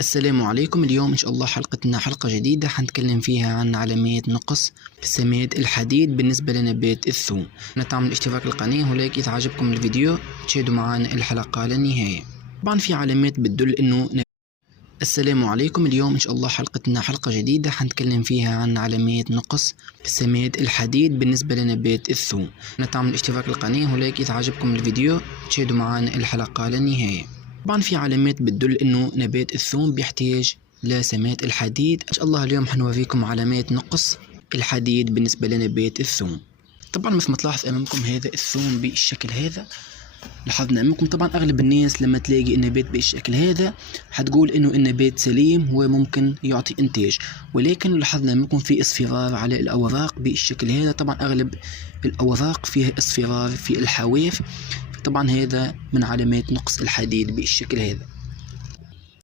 السلام عليكم. اليوم إن شاء الله حلقتنا حلقة جديدة حنتكلم فيها عن علامات نقص سماد الحديد بالنسبة لنبات الثوم. نتعمل اشتراك القناة، ولكن إذا عجبكم الفيديو تشاهدوا معنا الحلقة للنهاية. طبعا في علامات بتدل إنه السلام عليكم. اليوم إن شاء الله حلقتنا حلقة جديدة حنتكلم فيها عن علامات نقص سماد الحديد بالنسبة لنبات الثوم. نتعمل اشتراك القناة، ولكن إذا عجبكم الفيديو تشاهدوا معنا الحلقة للنهاية. طبعا في علامات بتدل انه نبات الثوم بيحتاج لسماد الحديد. ان شاء الله اليوم حنوريكم علامات نقص الحديد بالنسبة لنبات الثوم. طبعا مثل ما تلاحظ امامكم هذا الثوم بالشكل هذا، لاحظنا امامكم. طبعا اغلب الناس لما تلاقي النبات بالشكل هذا حتقول انه النبات سليم وممكن يعطي انتاج، ولكن لاحظنا امامكم في اصفرار على الاوراق بالشكل هذا. طبعا اغلب الاوراق فيها اصفرار في الحواف، طبعا هذا من علامات نقص الحديد بالشكل هذا.